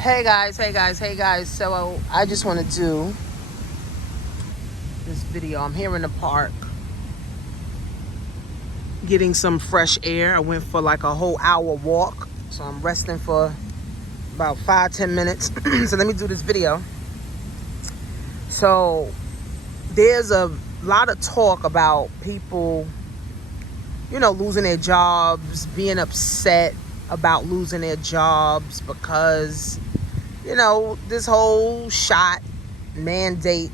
Hey guys. So I just want to do this video. I'm here in the park getting some fresh air. I went for like a whole hour walk. So I'm resting for about 5-10 minutes. So let me do this video. So there's a lot of talk about people, losing their jobs, being upset about losing their jobs because this whole shot mandate.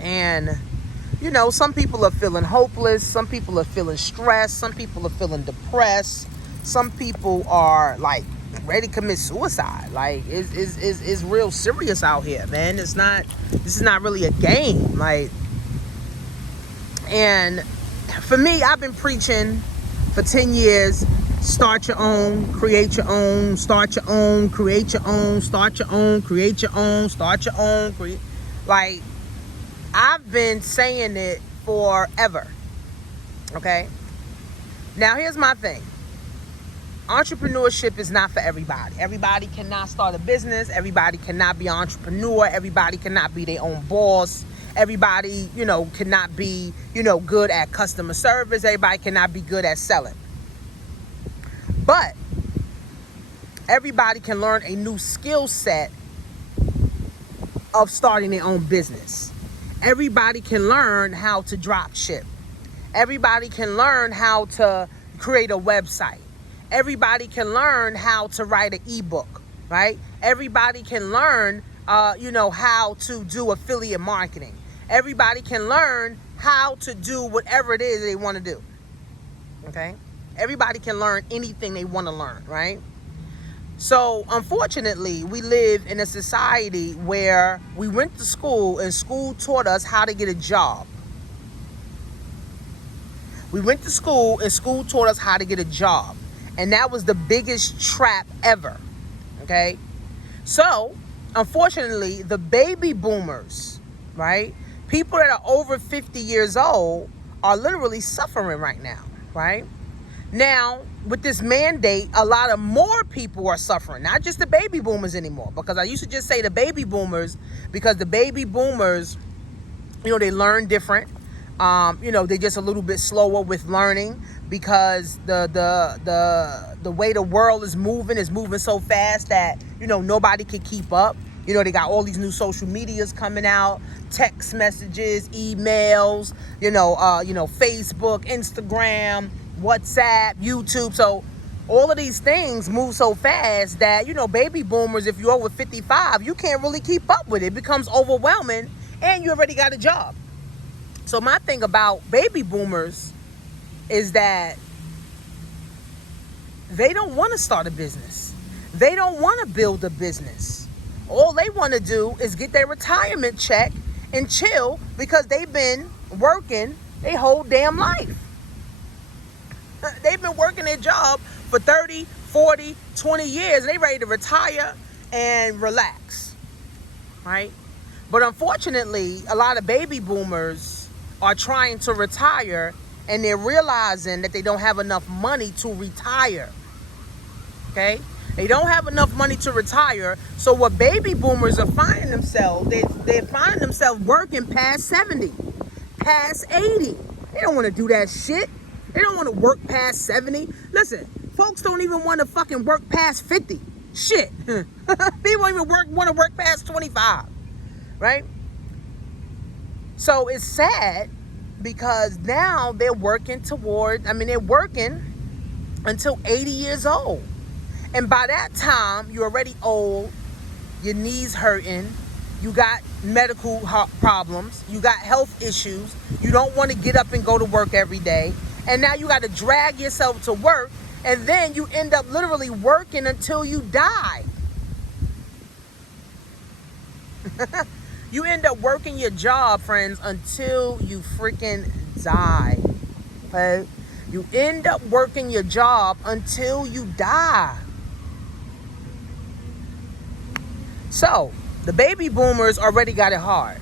And some people are feeling hopeless, some people are feeling stressed, some people are feeling depressed, some people are like ready to commit suicide. Like it's real serious out here, man. This is not really a game. And for me, I've been preaching for 10 years. Start your own, create your own, start your own, create your own, start your own, create your own, start your own. Like, I've been saying it forever. Okay? Now, here's my thing. Entrepreneurship is not for everybody. Everybody cannot start a business. Everybody cannot be an entrepreneur. Everybody cannot be their own boss. Everybody, cannot be, good at customer service. Everybody cannot be good at selling. But everybody can learn a new skill set of starting their own business. Everybody can learn how to drop ship. Everybody can learn how to create a website. Everybody can learn how to write an ebook, right? Everybody can learn, how to do affiliate marketing. Everybody can learn how to do whatever it is they want to do, okay? Everybody can learn anything they want to learn, right? So, unfortunately, we live in a society where we went to school and school taught us how to get a job. We went to school and school taught us how to get a job. And that was the biggest trap ever, okay? So, unfortunately, the baby boomers, right? People that are over 50 years old are literally suffering right now, right? Now, with this mandate, a lot of more people are suffering, not just the baby boomers anymore. Because I used to just say the baby boomers, because the baby boomers, they learn different. They're just a little bit slower with learning because the way the world is moving so fast that, nobody can keep up. They got all these new social medias coming out, text messages, emails, Facebook, Instagram, WhatsApp, YouTube. So all of these things move so fast that, baby boomers, if you're over 55, you can't really keep up with it. It becomes overwhelming and you already got a job. So my thing about baby boomers is that they don't want to start a business. They don't want to build a business. All they want to do is get their retirement check and chill because they've been working their whole damn life. They've been working their job for 30, 40, 20 years. And they ready to retire and relax, right? But unfortunately, a lot of baby boomers are trying to retire and they're realizing that they don't have enough money to retire, okay? They don't have enough money to retire. So what baby boomers are finding themselves, they're finding themselves working past 70, past 80. They don't want to do that shit. They don't want to work past 70. Listen, folks don't even want to fucking work past 50. Shit. People don't even want to work past 25. Right? So it's sad because now they're working until 80 years old. And by that time, you're already old, your knees hurting, you got medical problems, you got health issues, you don't want to get up and go to work every day. And now you got to drag yourself to work, and then you end up literally working until you die. You end up working your job, friends, until you freaking die. Okay? You end up working your job until you die. So, the baby boomers already got it hard.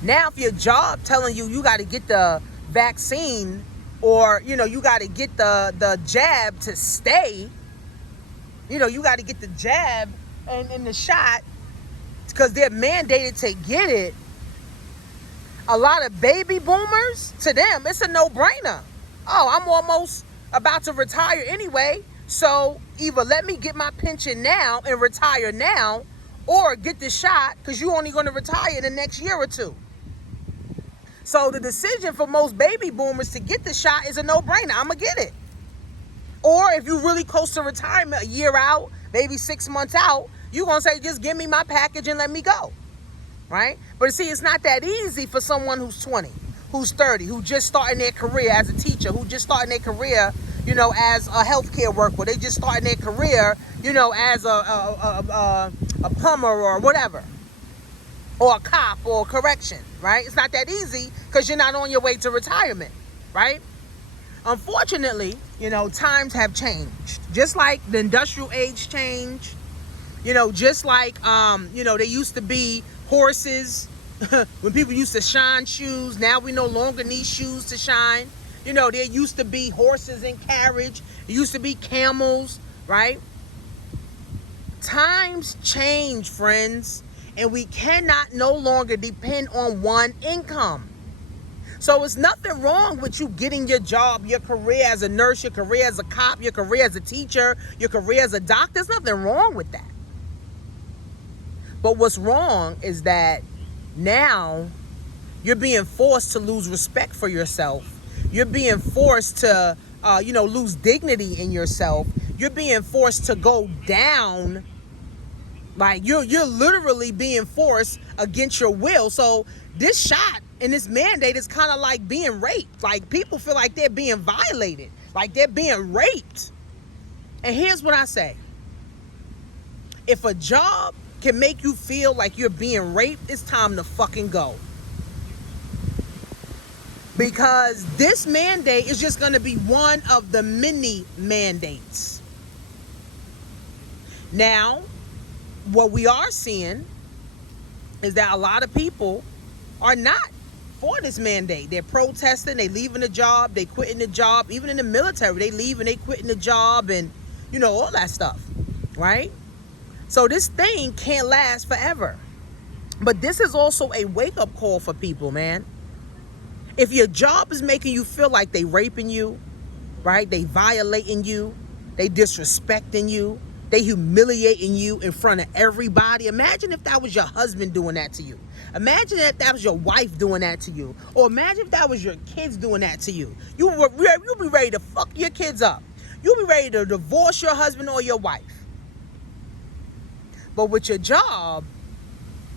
Now, if your job telling you got to get the vaccine or, you got to get the jab to stay, You got to get the jab and the shot because they're mandated to get it. A lot of baby boomers, to them, it's a no-brainer. Oh, I'm almost about to retire anyway, so either let me get my pension now and retire now, or get the shot because you're only going to retire in the next year or two. So the decision for most baby boomers to get the shot is a no-brainer. I'm going to get it. Or if you're really close to retirement, a year out, maybe 6 months out, you're going to say, just give me my package and let me go. Right? But see, it's not that easy for someone who's 20, who's 30, who just starting their career as a teacher, who just starting their career, as a healthcare worker. They just starting their career, as a plumber or whatever, or a cop or correction, right? It's not that easy because you're not on your way to retirement, right? Unfortunately, times have changed. Just like the industrial age changed, just like, they used to be horses when people used to shine shoes. Now we no longer need shoes to shine. There used to be horses in carriage. There used to be camels, right? Times change, friends, and we cannot no longer depend on one income. So it's nothing wrong with you getting your job, your career as a nurse, your career as a cop, your career as a teacher, your career as a doctor. There's nothing wrong with that. But what's wrong is that now you're being forced to lose respect for yourself. You're being forced to, lose dignity in yourself. You're being forced to go down. Like you're literally being forced against your will. So this shot and this mandate is kind of like being raped. Like people feel like they're being violated, like they're being raped. And here's what I say. If a job can make you feel like you're being raped, it's time to fucking go. Because this mandate is just going to be one of the many mandates. Now, what we are seeing is that a lot of people are not for this mandate. They're protesting, they leaving the job, they quitting the job. Even in the military, they leave and they quitting the job and, all that stuff, right? So this thing can't last forever. But this is also a wake-up call for people, man. If your job is making you feel like they raping you, right? They violating you, they disrespecting you, they humiliating you in front of everybody. Imagine if that was your husband doing that to you. Imagine if that was your wife doing that to you. Or imagine if that was your kids doing that to you. You'll be ready to fuck your kids up. You'll be ready to divorce your husband or your wife. But with your job,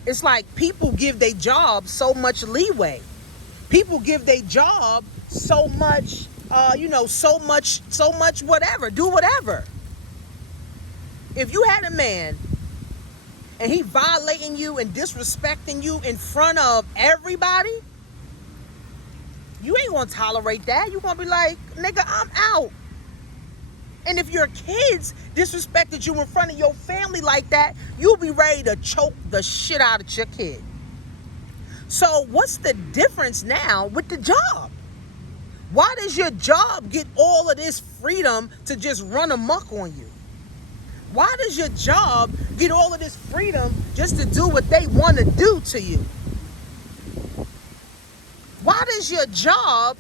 it's like people give their job so much leeway. People give their job so much, so much whatever. Do whatever. If you had a man and he violating you and disrespecting you in front of everybody, you ain't gonna tolerate that. You gonna be like, nigga, I'm out. And if your kids disrespected you in front of your family like that, you'll be ready to choke the shit out of your kid. So what's the difference now with the job? Why does your job get all of this freedom to just run amok on you? Why does your job get all of this freedom just to do what they want to do to you? Why does your job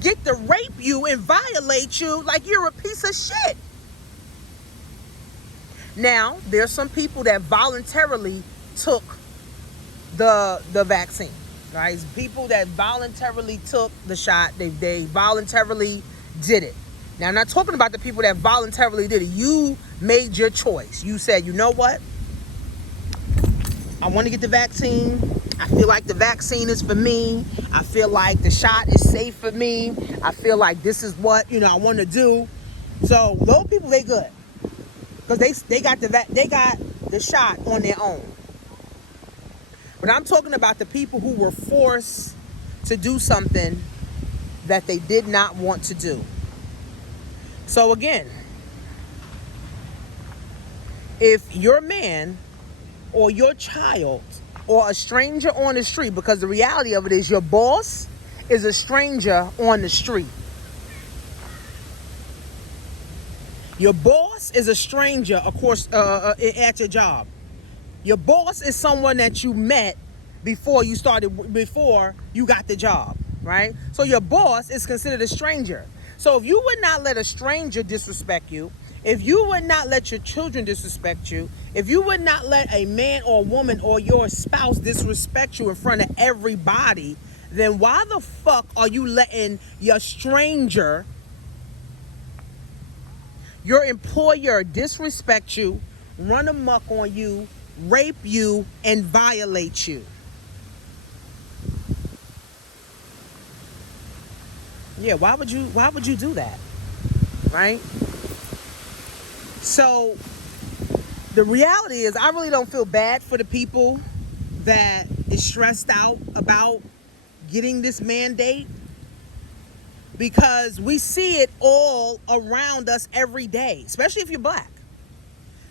get to rape you and violate you like you're a piece of shit? Now, there's some people that voluntarily took the vaccine, right? It's people that voluntarily took the shot. They voluntarily did it. Now, I'm not talking about the people that voluntarily did it. You made your choice. You said, you know what? I want to get the vaccine. I feel like the vaccine is for me. I feel like the shot is safe for me. I feel like this is what, I want to do. So those people, they good. Because they got the shot on their own. But I'm talking about the people who were forced to do something that they did not want to do. So again, if your man or your child or a stranger on the street, because the reality of it is your boss is a stranger on the street. Your boss is a stranger, of course, at your job. Your boss is someone that you met before you got the job, right? So your boss is considered a stranger. So if you would not let a stranger disrespect you, if you would not let your children disrespect you, if you would not let a man or woman or your spouse disrespect you in front of everybody, then why the fuck are you letting your stranger, your employer, disrespect you, run amok on you, rape you, and violate you? Yeah, why would you do that? Right? So the reality is I really don't feel bad for the people that is stressed out about getting this mandate, because we see it all around us every day, especially if you're black.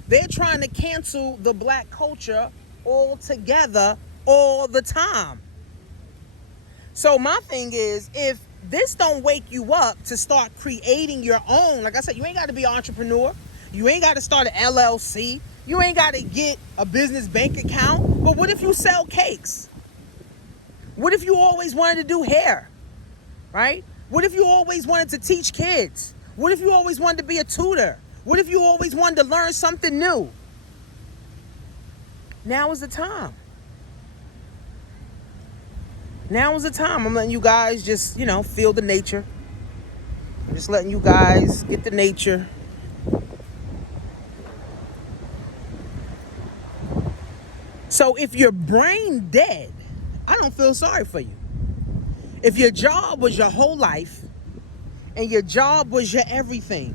They're trying to cancel the black culture altogether all the time. So my thing is, if this don't wake you up to start creating your own, like I said, you ain't got to be an entrepreneur. You ain't got to start an LLC. You ain't got to get a business bank account. But what if you sell cakes? What if you always wanted to do hair, right? What if you always wanted to teach kids? What if you always wanted to be a tutor? What if you always wanted to learn something new? Now is the time. Now is the time. I'm letting you guys just, feel the nature. I'm just letting you guys get the nature. So if you're brain dead, I don't feel sorry for you. If your job was your whole life and your job was your everything,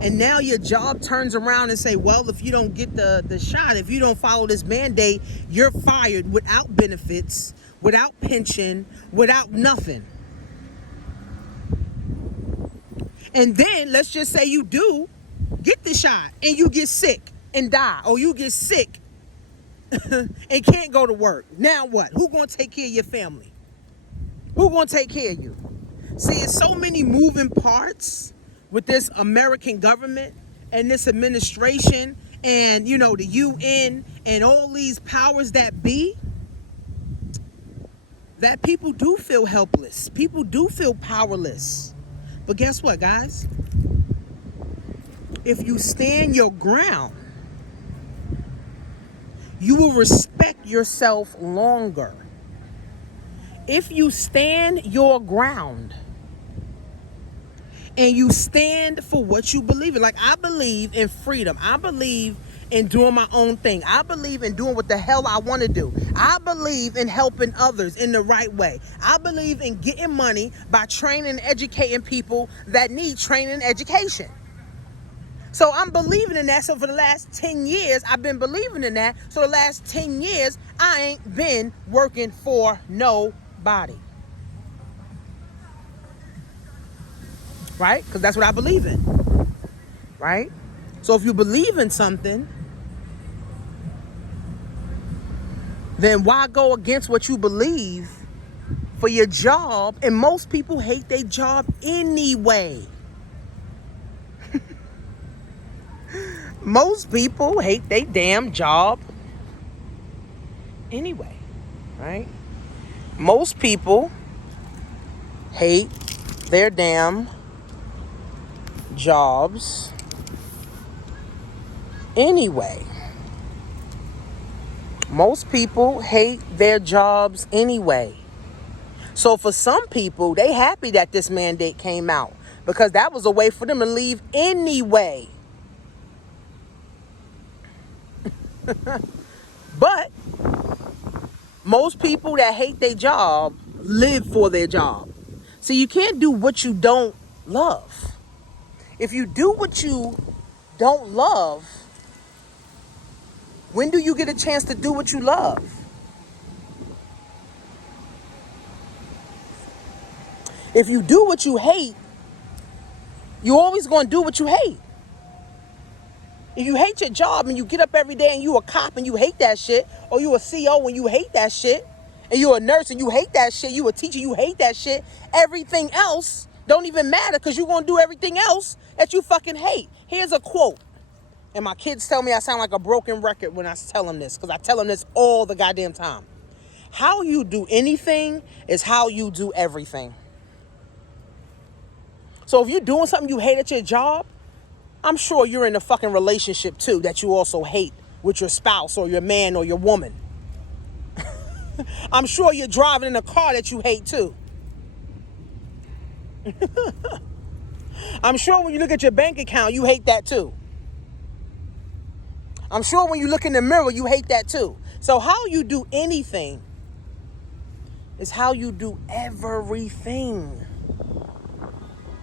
and now your job turns around and say, well, if you don't get the shot, if you don't follow this mandate, you're fired without benefits, without pension, without nothing. And then let's just say you do get the shot and you get sick and die, or you get sick and can't go to work. Now what? Who gonna take care of your family? Who gonna take care of you? See, it's so many moving parts with this American government and this administration and, the UN and all these powers that be, that people do feel helpless. People do feel powerless. But guess what, guys? If you stand your ground, you will respect yourself longer. If you stand your ground and you stand for what you believe in, like I believe in freedom. I believe in doing my own thing. I believe in doing what the hell I want to do. I believe in helping others in the right way. I believe in getting money by training and educating people that need training and education. So I'm believing in that. So for the last 10 years, I've been believing in that. So the last 10 years, I ain't been working for nobody. Right? Because that's what I believe in. Right? So if you believe in something, then why go against what you believe for your job? And most people hate their job anyway. Most people hate their damn job anyway, right? Most people hate their damn jobs anyway. Most people hate their jobs anyway. So for some people, they happy that this mandate came out, because that was a way for them to leave anyway. But most people that hate their job live for their job. See, you can't do what you don't love. If you do what you don't love, when do you get a chance to do what you love? If you do what you hate, you're always going to do what you hate. If you hate your job and you get up every day and you a cop and you hate that shit, or you a CO and you hate that shit, and you a nurse and you hate that shit, you a teacher, you hate that shit, everything else don't even matter, because you're going to do everything else that you fucking hate. Here's a quote. And my kids tell me I sound like a broken record when I tell them this, because I tell them this all the goddamn time. How you do anything is how you do everything. So if you're doing something you hate at your job, I'm sure you're in a fucking relationship too that you also hate with your spouse or your man or your woman. I'm sure you're driving in a car that you hate too. I'm sure when you look at your bank account, you hate that too. I'm sure when you look in the mirror, you hate that too. So how you do anything is how you do everything.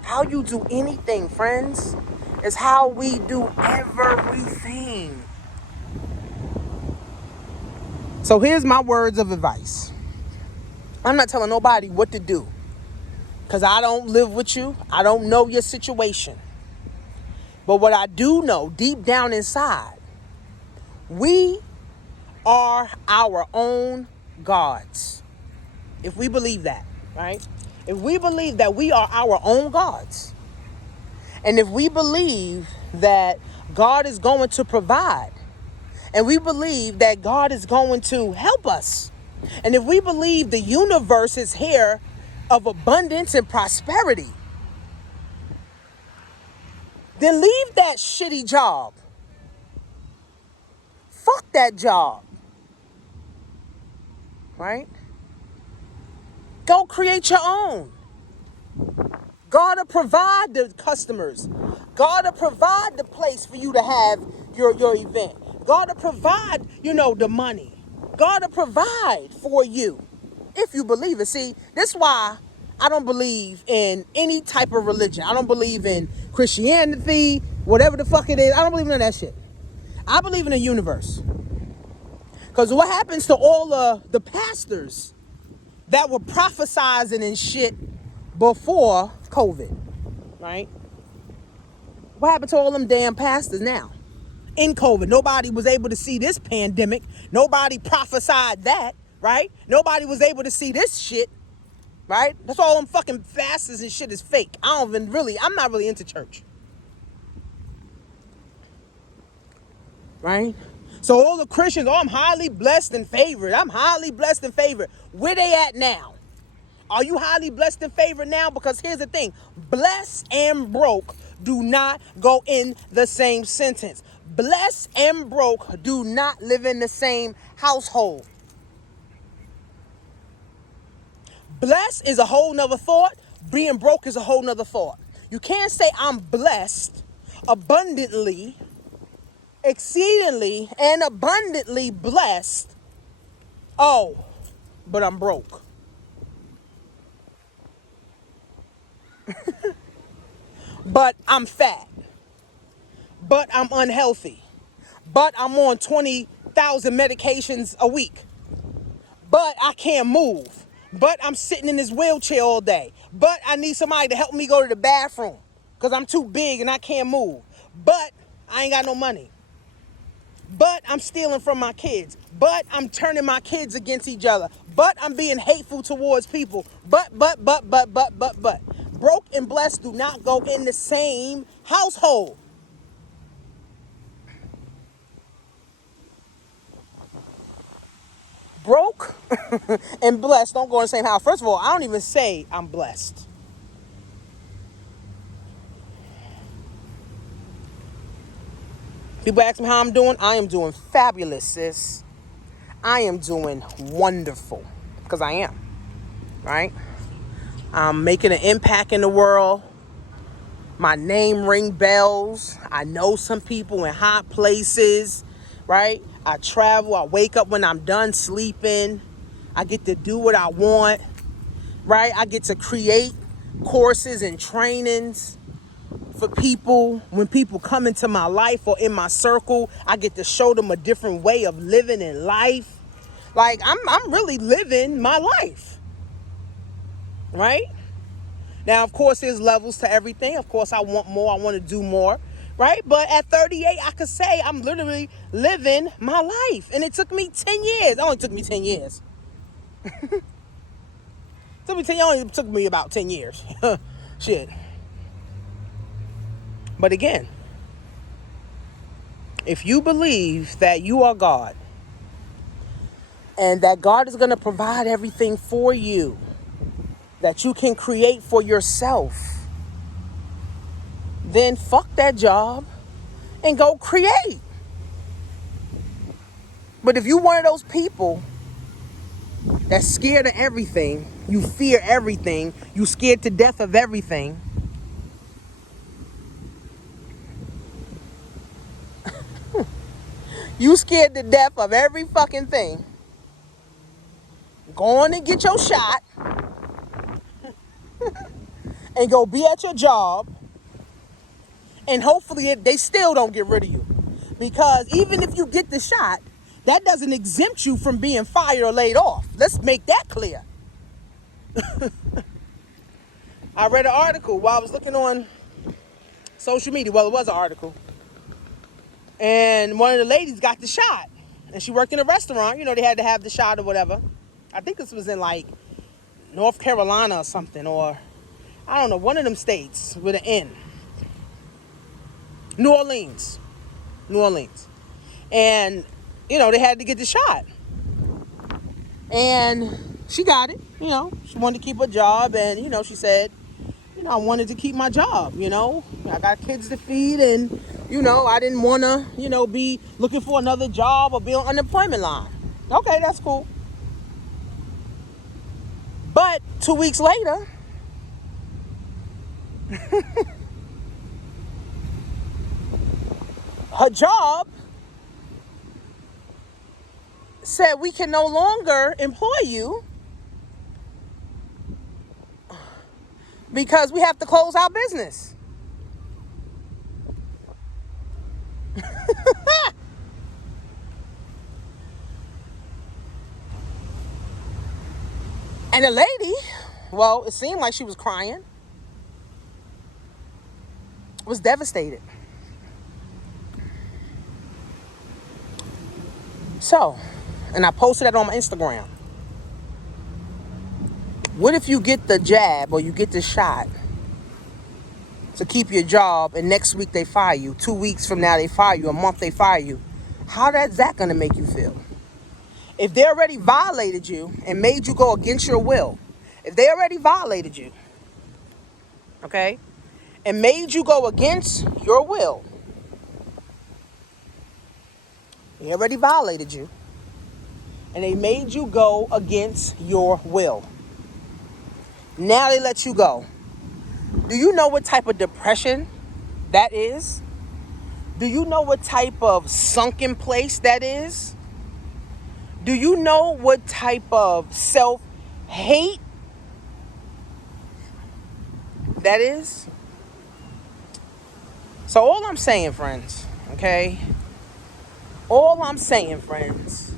How you do anything, friends, is how we do everything. So here's my words of advice. I'm not telling nobody what to do, because I don't live with you. I don't know your situation. But what I do know, deep down inside, we are our own gods. If we believe that, right? If we believe that we are our own gods, and if we believe that God is going to provide, and we believe that God is going to help us, and if we believe the universe is here of abundance and prosperity, then leave that shitty job. Fuck that job. Right? Go create your own. God will provide the customers. God will provide the place for you to have your event. God will provide, the money. God will provide for you if you believe it. See, this is why I don't believe in any type of religion. I don't believe in Christianity, whatever the fuck it is. I don't believe in none of that shit. I believe in the universe. Because what happens to all the pastors that were prophesizing and shit before COVID, right? What happened to all them damn pastors now? In COVID, nobody was able to see this pandemic. Nobody prophesied that, right? Nobody was able to see this shit, right? That's all them fucking fasters and shit is fake. I'm not really into church. Right? So all the Christians, I'm highly blessed and favored. I'm highly blessed and favored. Where they at now? Are you highly blessed and favored now? Because here's the thing. Blessed and broke do not go in the same sentence. Blessed and broke do not live in the same household. Blessed is a whole nother thought. Being broke is a whole nother thought. You can't say I'm blessed abundantly, exceedingly, and abundantly blessed. Oh, but I'm broke. But I'm fat. But I'm unhealthy. But I'm on 20,000 medications a week. But I can't move. But I'm sitting in this wheelchair all day. But I need somebody to help me go to the bathroom because I'm too big and I can't move. But I ain't got no money. But I'm stealing from my kids. But I'm turning my kids against each other. But I'm being hateful towards people. But. Broke and blessed do not go in the same household. Broke and blessed don't go in the same house. First of all, I don't even say I'm blessed. People ask me how I'm doing. I am doing fabulous, sis. I am doing wonderful. Because I am. Right? I'm making an impact in the world. My name ring bells. I know some people in hot places. Right? I travel. I wake up when I'm done sleeping. I get to do what I want. Right? I get to create courses and trainings for people. When people come into my life or in my circle, I get to show them a different way of living in life. Like, I'm really living my life. Right? Now, of course, there's levels to everything. Of course, I want more. I want to do more. Right? But at 38, I could say I'm literally living my life. And it took me 10 years. It only took me 10 years. It only took me about 10 years. Shit. But again, If you believe that you are God and that God is going to provide everything for you that you can create for yourself, then fuck that job and go create. But if you're one of those people that's scared of everything, you fear everything, you scared to death of everything, you scared to death of every fucking thing, go on and get your shot and go be at your job, and hopefully they still don't get rid of you. Because even if you get the shot, that doesn't exempt you from being fired or laid off. Let's make that clear. I read an article while I was looking on social media. Well, it was an article. And one of the ladies got the shot. And she worked in a restaurant. You know, they had to have the shot or whatever. I think this was in like North Carolina or something. Or, I don't know, one of them states with an N. New Orleans. And, you know, they had to get the shot. And she got it, you know. She wanted to keep her job. And, you know, she said, you know, I wanted to keep my job, you know. I got kids to feed and, you know, I didn't want to, you know, be looking for another job or be on unemployment line. Okay, that's cool. But 2 weeks later, her job said we can no longer employ you because we have to close our business. And the lady, well, it seemed like she was crying, was devastated. So, and I posted that on my Instagram. What if you get the jab or you get the shot to keep your job and next week they fire you, 2 weeks from now they fire you, a month they fire you? How is that going to make you feel? If they already violated you and made you go against your will, if they already violated you, okay, and made you go against your will, they already violated you, and they made you go against your will. Now they let you go. Do you know what type of depression that is? Do you know what type of sunken place that is? Do you know what type of self-hate that is? So all I'm saying, friends, okay? All I'm saying, friends,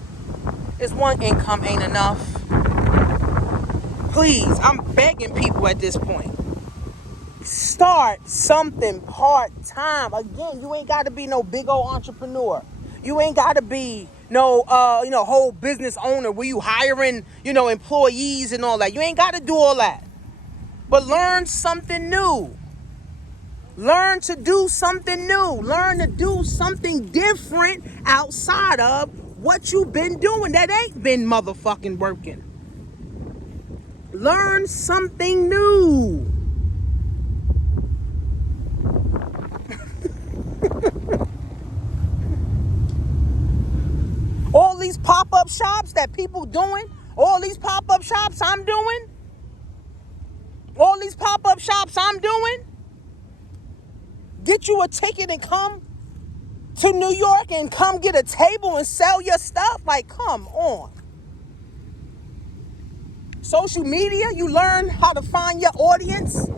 is one income ain't enough. Please, I'm begging people at this point. Start something part-time. Again, you ain't got to be no big old entrepreneur. You ain't got to be no, whole business owner where you hiring, employees and all that. You ain't got to do all that. But learn something new. Learn to do something new. Learn to do something different outside of what you've been doing that ain't been motherfucking working. Learn something new. All these pop-up shops that people doing, all these pop-up shops I'm doing, all these pop-up shops I'm doing, get you a ticket and come to New York and come get a table and sell your stuff. Like, come on. Social media, you learn how to find your audience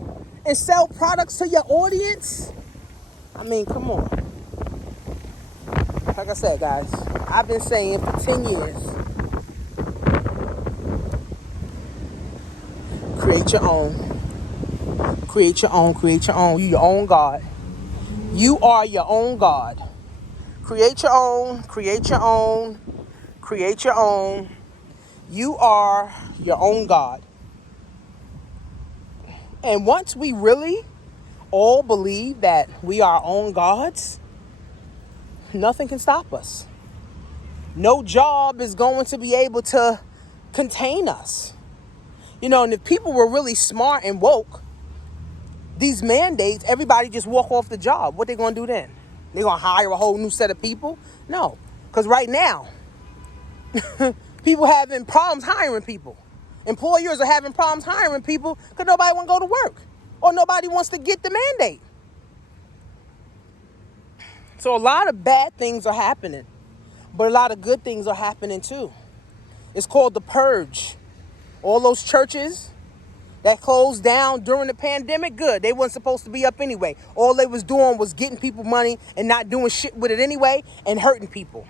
and sell products to your audience. I mean, come on. Like I said, guys, I've been saying for 10 years, create your own. Create your own. Create your own. You're your own God. You are your own God. Create your own. Create your own. Create your own. You are your own God. And once we really all believe that we are our own gods, nothing can stop us. No job is going to be able to contain us. And if people were really smart and woke, these mandates, everybody just walk off the job. What they going to do then? They going to hire a whole new set of people? No. Because right now, people having problems hiring people. Employers are having problems hiring people because nobody want to go to work. Or nobody wants to get the mandate. So a lot of bad things are happening. But a lot of good things are happening too. It's called the purge. All those churches that closed down during the pandemic, good. They weren't supposed to be up anyway. All they was doing was getting people money and not doing shit with it anyway and hurting people.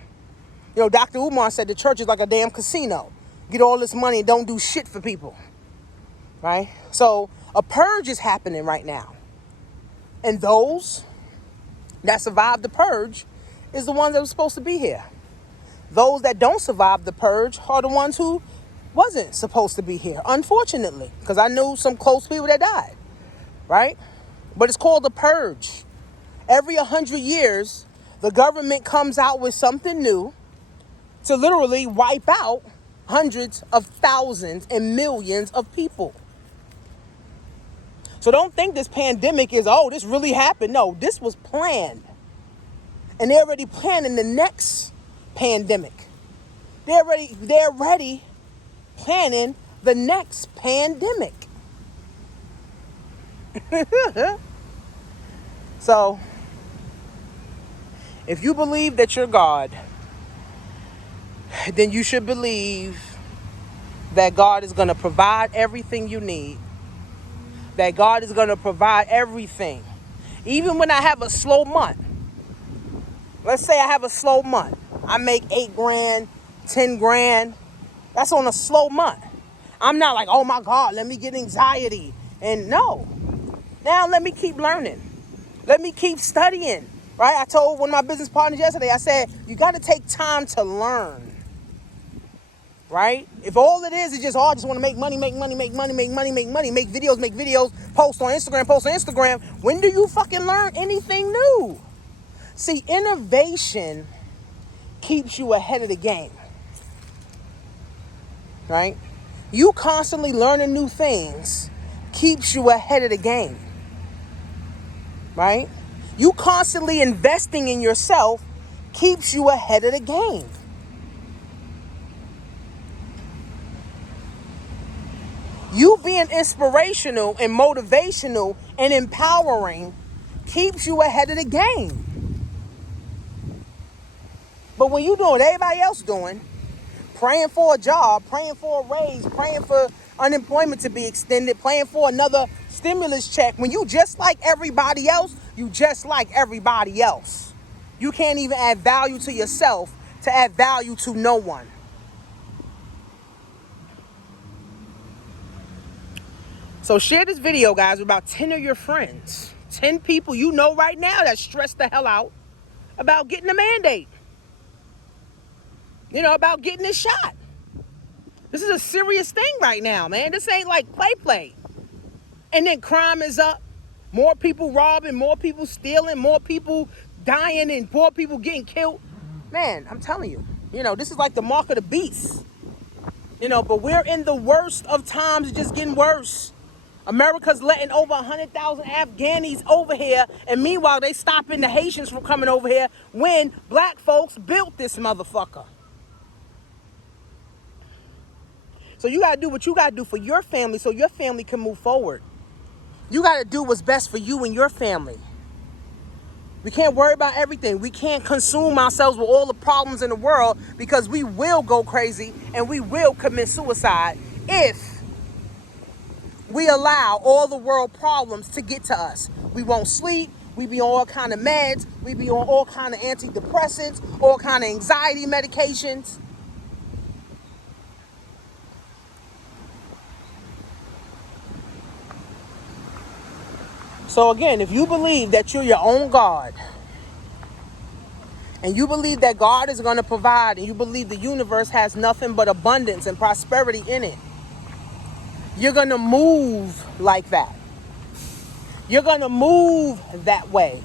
Dr. Umar said the church is like a damn casino. Get all this money and don't do shit for people. Right? So a purge is happening right now. And those that survived the purge is the ones that were supposed to be here. Those that don't survive the purge are the ones who wasn't supposed to be here, unfortunately, because I knew some close people that died, right? But it's called the purge. Every 100 years, the government comes out with something new to literally wipe out hundreds of thousands and millions of people. So don't think this pandemic is, this really happened. No, this was planned. And they're already planning the next pandemic. They're already planning the next pandemic. So, if you believe that you're God, then you should believe that God is going to provide everything you need. That God is going to provide everything. Even when I have a slow month. Let's say I have a slow month. I make $8,000, $10,000. That's on a slow month. I'm not like, oh my God, let me get anxiety. And no. Now let me keep learning. Let me keep studying. Right? I told one of my business partners yesterday, I said, you got to take time to learn. Right? If all it is just, I just want to make money, make videos, post on Instagram. When do you fucking learn anything new? See, innovation keeps you ahead of the game. Right? You constantly learning new things keeps you ahead of the game. Right? You constantly investing in yourself keeps you ahead of the game. You being inspirational and motivational and empowering keeps you ahead of the game. But when you doing what everybody else doing, praying for a job, praying for a raise, praying for unemployment to be extended, praying for another stimulus check, when you just like everybody else, you just like everybody else. You can't even add value to yourself to add value to no one. So share this video, guys, with about 10 of your friends. 10 people you know right now that stress the hell out about getting a mandate. About getting this shot. This is a serious thing right now, man. This ain't like play. And then crime is up. More people robbing, more people stealing, more people dying, and more people getting killed. Man, I'm telling you, this is like the mark of the beast. But we're in the worst of times. It's just getting worse. America's letting over 100,000 Afghanis over here, and meanwhile they stopping the Haitians from coming over here when black folks built this motherfucker. So you got to do what you got to do for your family so your family can move forward. You got to do what's best for you and your family. We can't worry about everything. We can't consume ourselves with all the problems in the world because we will go crazy and we will commit suicide if we allow all the world problems to get to us. We won't sleep. We be on all kind of meds. We be on all kind of antidepressants, all kind of anxiety medications. So again, if you believe that you're your own God, and you believe that God is going to provide, and you believe the universe has nothing but abundance and prosperity in it, you're going to move like that. You're going to move that way.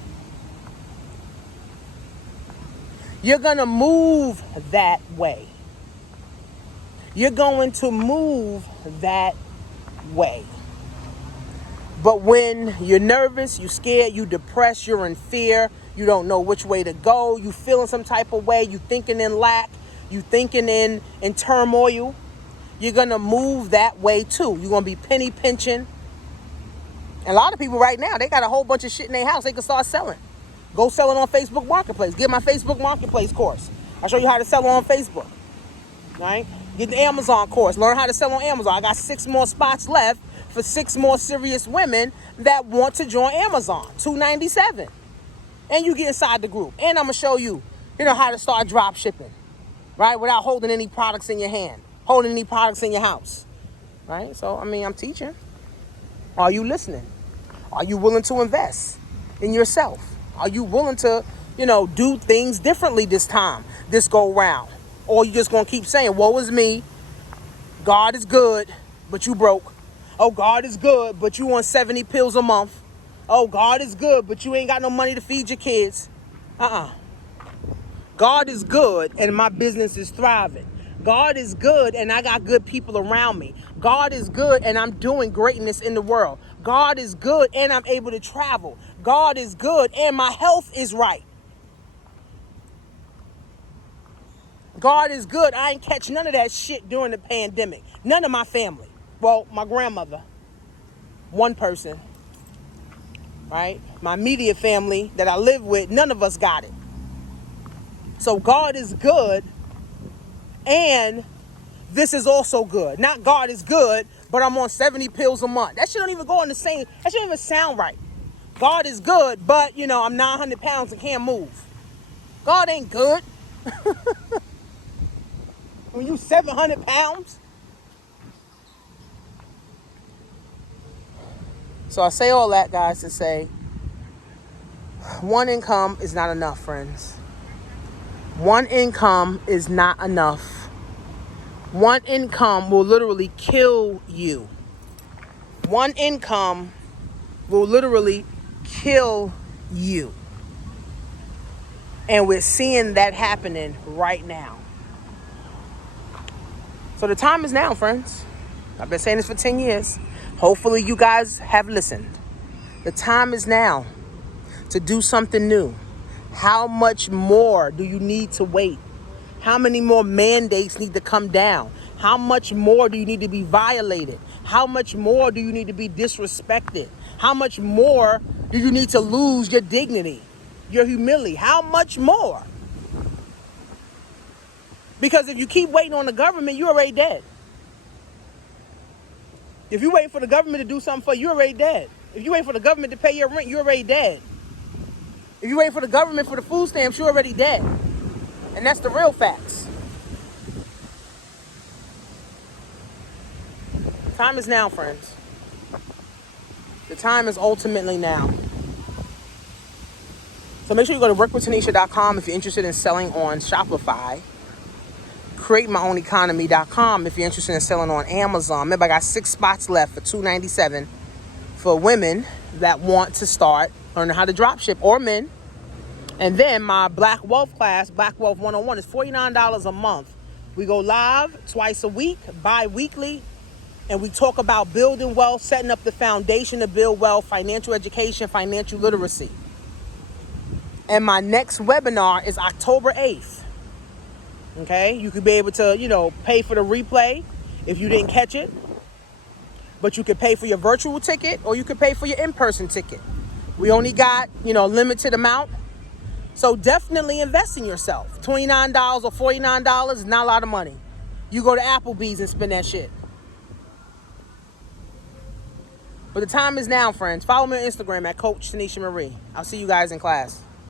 You're going to move that way. You're going to move that way. But when you're nervous, you're scared, you're depressed, you're in fear, you don't know which way to go, you feeling some type of way, you thinking in lack, you thinking in turmoil, you're going to move that way too. You're going to be penny pinching. And a lot of people right now, they got a whole bunch of shit in their house they can start selling. Go sell it on Facebook Marketplace. Get my Facebook Marketplace course. I'll show you how to sell on Facebook. Right? Get the Amazon course. Learn how to sell on Amazon. I got 6 more spots left for 6 more serious women that want to join Amazon. $297. And you get inside the group. And I'm going to show you, how to start drop shipping. Right? Without holding any products in your hand. Holding any products in your house. Right? So, I'm teaching. Are you listening? Are you willing to invest in yourself? Are you willing to, do things differently this time, this go round? Or you just going to keep saying, woe is me. God is good, but you broke. Oh, God is good, but you on 70 pills a month. Oh, God is good, but you ain't got no money to feed your kids. God is good, and my business is thriving. God is good, and I got good people around me. God is good, and I'm doing greatness in the world. God is good, and I'm able to travel. God is good, and my health is right. God is good. I ain't catch none of that shit during the pandemic. None of my family. Well, my grandmother. One person. Right? My immediate family that I live with, none of us got it. So God is good, and this is also good. Not God is good, but I'm on 70 pills a month. That shit don't even go in the same, that shouldn't even sound right. God is good, but, I'm 900 pounds and can't move. God ain't good. When you 700 pounds. So I say all that, guys, to say, one income is not enough, friends. One income is not enough. One income will literally kill you. One income will literally kill you. And we're seeing that happening right now. So the time is now, friends. I've been saying this for 10 years. Hopefully you guys have listened. The time is now to do something new. How much more do you need to wait? How many more mandates need to come down? How much more do you need to be violated? How much more do you need to be disrespected? How much more do you need to lose your dignity, your humility? How much more? Because if you keep waiting on the government, you're already dead. If you wait for the government to do something for you, you're already dead. If you wait for the government to pay your rent, you're already dead. If you wait for the government for the food stamps, you're already dead. And that's the real facts. Time is now, friends. The time is ultimately now. So make sure you go to workwithtanisha.com if you're interested in selling on Shopify. CreateMyOwnEconomy.com if you're interested in selling on Amazon. Remember, I got 6 spots left for $297 for women that want to start learning how to drop ship, or men. And then my Black Wealth class, Black Wealth 101, is $49 a month. We go live twice a week, bi-weekly, and we talk about building wealth, setting up the foundation to build wealth, financial education, financial literacy. And my next webinar is October 8th. Okay? You could be able to, pay for the replay if you didn't catch it. But you could pay for your virtual ticket, or you could pay for your in-person ticket. We only got, limited amount. So definitely invest in yourself. $29 or $49 is not a lot of money. You go to Applebee's and spend that shit. But the time is now, friends. Follow me on Instagram at Coach Tanisha Marie. I'll see you guys in class.